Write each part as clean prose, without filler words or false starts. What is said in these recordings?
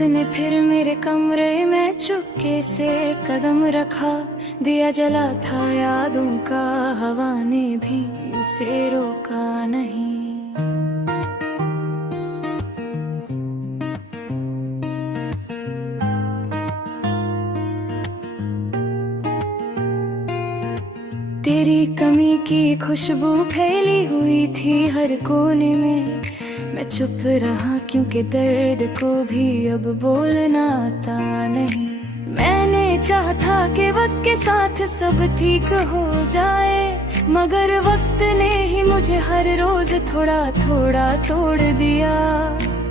वक्त ने फिर मेरे कमरे में चुपके से कदम रखा, दिया जला था यादों का, हवा ने भी उसे रोका नहीं। तेरी कमी की खुशबू फैली हुई थी हर कोने में, मैं चुप रहा क्योंकि दर्द को भी अब बोलना आता नहीं। मैंने चाहा था कि वक्त के साथ सब ठीक हो जाए, मगर वक्त ने ही मुझे हर रोज थोड़ा थोड़ा तोड़ दिया।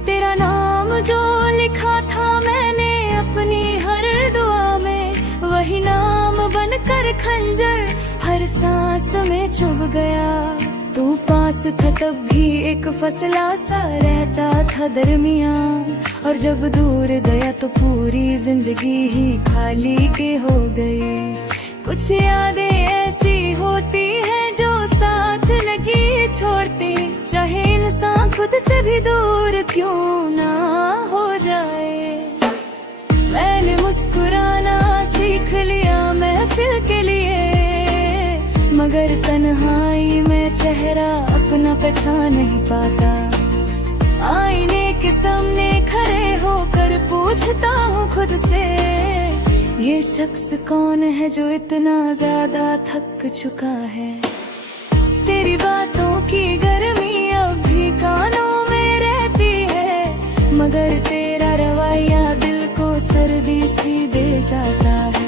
तेरा नाम जो लिखा था मैंने अपनी हर दुआ में, वही नाम बनकर खंजर हर सांस में चुभ गया। तू पास था तब भी एक फसला सा रहता था दरमियाँ, और जब दूर गया तो पूरी जिंदगी ही खाली के हो गई। कुछ यादें ऐसी होती हैं जो साथ नहीं छोड़ती, चाहे इंसान खुद से भी दूर क्यों ना हो जाए। मैंने मुस्कुराना सीख लिया महफिल के लिए, मगर तन्हाई में चेहरा अपना पहचान नहीं पाता। आईने के सामने खड़े होकर पूछता हूँ खुद से, ये शख्स कौन है जो इतना ज्यादा थक चुका है। तेरी बातों की गर्मी अब भी कानों में रहती है, मगर तेरा रवैया दिल को सर्दी सी दे जाता है।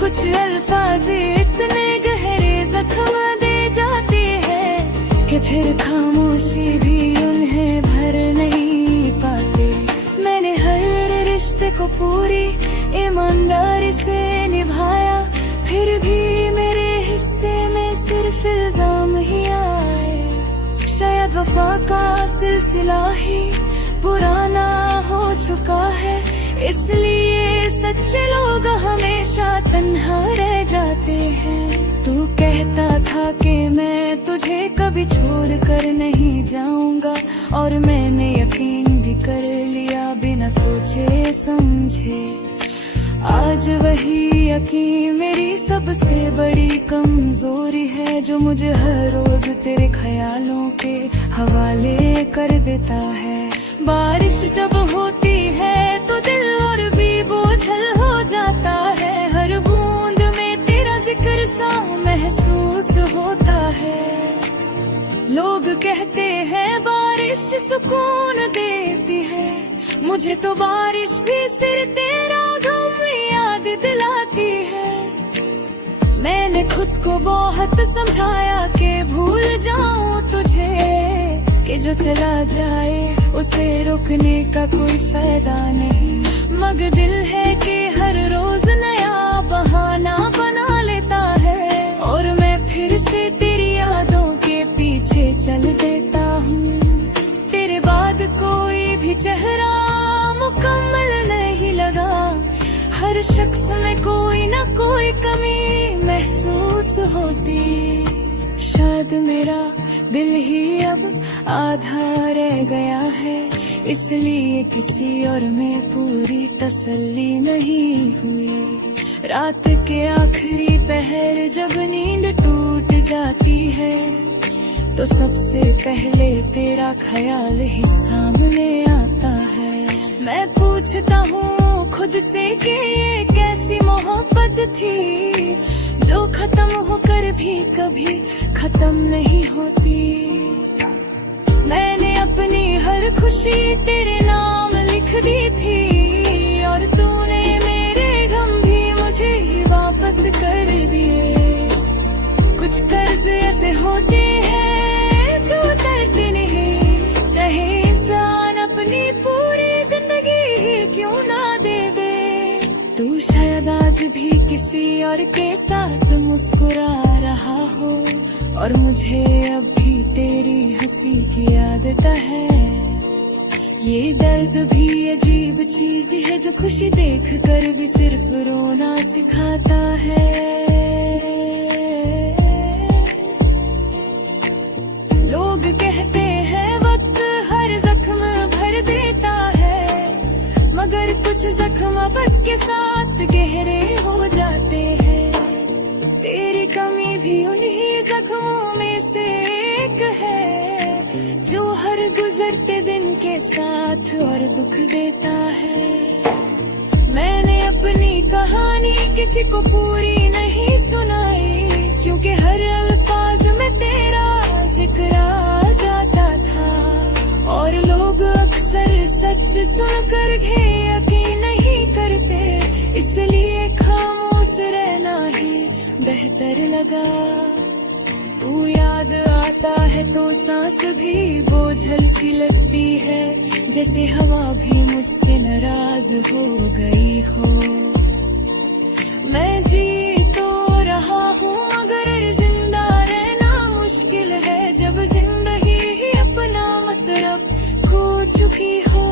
कुछ अल्फाज इतने गहरे जख्म दे जाती है कि फिर खामोशी भी उन्हें भर नहीं पाते। मैंने हर रिश्ते को पूरी ईमानदारी से निभाया, फिर भी मेरे हिस्से में सिर्फ इल्जाम ही आए। शायद वफा का सिलसिला ही पुराना हो चुका है, इसलिए सच्चे लोग हमेशा तन्हा रह जाते हैं। तू कहता था कि मैं तुझे कभी छोड़ कर नहीं जाऊंगा, और मैंने यकीन भी कर लिया बिना सोचे समझे। आज वही यकीन मेरी सबसे बड़ी कमजोरी है, जो मुझे हर रोज तेरे ख्यालों के हवाले कर देता है। बारिश जब होती है तो दिल और भी बोझल हो जाता है, हर बूंद में तेरा जिक्र सा महसूस होता है। लोग कहते हैं बारिश सुकून देती है, मुझे तो बारिश भी सिर तेरा गम याद दिलाती है। मैंने खुद को बहुत समझाया कि भूल जाऊं तुझे, कि जो चला जाए उसे रोकने का कोई फायदा नहीं, मगर दिल है कि हर रोज नया बहाना बना लेता है, और मैं फिर से तेरी यादों के पीछे चल देता हूँ। तेरे बाद कोई भी चेहरा मुकम्मल नहीं लगा, हर शख्स में कोई ना कोई कमी महसूस होती। शायद मेरा दिल ही अब आधा रह गया है, इसलिए किसी और में पूरी तसल्ली नहीं हुई। रात के आखिरी पहर जब नींद टूट जाती है, तो सबसे पहले तेरा ख्याल ही सामने आता है। मैं पूछता हूँ खुद से कि ये कैसी मोहब्बत थी, जो खत्म होकर भी कभी खत्म नहीं होती। मैंने अपनी हर खुशी तेरे नाम लिख दी थी, और तूने मेरे गम भी मुझे ही वापस कर दिए। कुछ कर्ज ऐसे होते हैं जो उतरते नहीं, चाहे इंसान अपनी पूरी जिंदगी ही क्यों ना दे दे। तू शायद आज भी किसी और के साथ मुस्कुरा रहा हो, और मुझे अब भी तेरी हंसी की आदत है। ये दर्द भी अजीब चीज है जो खुशी देख कर भी सिर्फ रोना सिखाता है। लोग कहते हैं वक्त हर जख्म भर देता है, वक्त के साथ गहरे हो जाते हैं। तेरी कमी भी उन्हीं जख्मों में से एक है, जो हर गुजरते दिन के साथ और दुख देता है। मैंने अपनी कहानी किसी को पूरी नहीं सुनाई, क्योंकि हर अल्फाज में तेरा जिक्र आ जाता था। और लोग अक्सर सच सुनकर भी यकीन नहीं करते, इसलिए खामोश रहना ही बेहतर लगा। तू याद आता है तो सांस भी बोझल सी लगती है, जैसे हवा भी मुझसे नाराज हो गई हो। मैं जी तो रहा हूँ मगर जिंदा रहना मुश्किल है, जब जिंदगी ही अपना मतलब खो चुकी हो।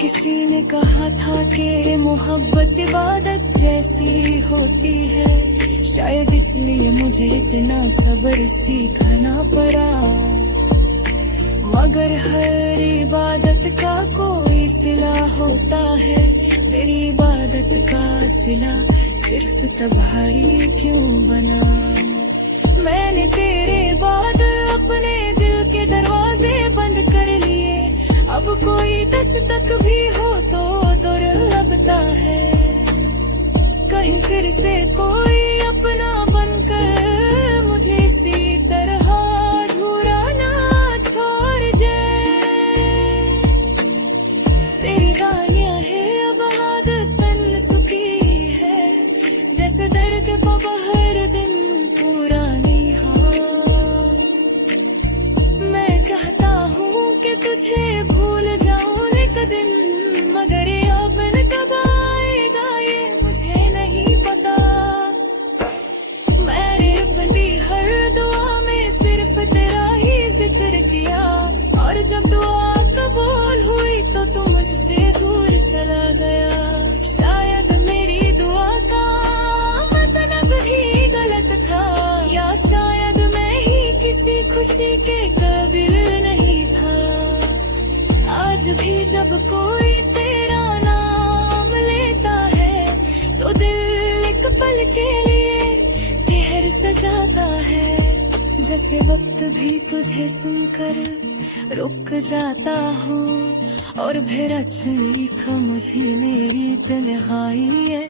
किसी ने कहा था कि मोहब्बत इबादत जैसी होती है, शायद इसलिए मुझे इतना सब्र सीखना पड़ा। मगर हर इबादत का कोई सिला होता है, मेरी इबादत का सिला सिर्फ तबाही क्यों बना। मैंने तेरे बाद अपने दिल के दरवाजे बंद कर लिए, अब कोई दस्तक भी हो तो दुर लगता है। कहीं फिर से कोई अपना बनकर मुझे इसी तरह अधूरा ना छोड़ जाए। तेरी वानियां है अब आदत बन चुकी है, जैसे दर्द को हर दिन पूरा नहीं हो। मैं चाहता हूँ कि तुझे भूल जाऊं एक दिन, मगर अब कब आएगा ये मुझे नहीं पता। मैंने अपनी हर दुआ में सिर्फ तेरा ही जिक्र किया, और जब दुआ कबूल हुई तो तू मुझसे दूर चला गया। शायद मेरी दुआ का मतलब ही गलत था, या शायद मैं ही किसी खुशी के काबिल नहीं था। आज भी जब कोई तेरा नाम लेता है तो दिल एक पल के लिए ठहर सजाता है, जैसे वक्त भी तुझे सुनकर रुक जाता हो। और फिर अच्छा मुझे मेरी तन्हाई है।